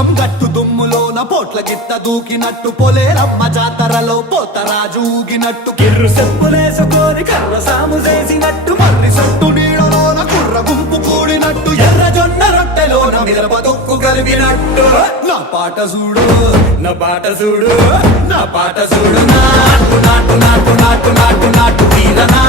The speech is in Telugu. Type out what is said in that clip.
పుల్లం గట్టు దుమ్ములోన పోట్ల గిత్త దూకినట్టు పొలేరమ్మ జాతరలో పోతరాజు ఊగినట్టు కిర్రు చెప్పులేసుకొని కర్ర సాము చేసినట్టు మర్రి సొట్టు నీడలోన కుర్ర గుంపు కూడినట్టు ఎర్ర జొన్న రొట్టెలోన మిరప దొక్కు కలిపినట్టు నా పాట చూడు నా పాట చూడు నా పాట చూడు నాటు నాటు నాటు నాటు నాటు నాటు తీరనా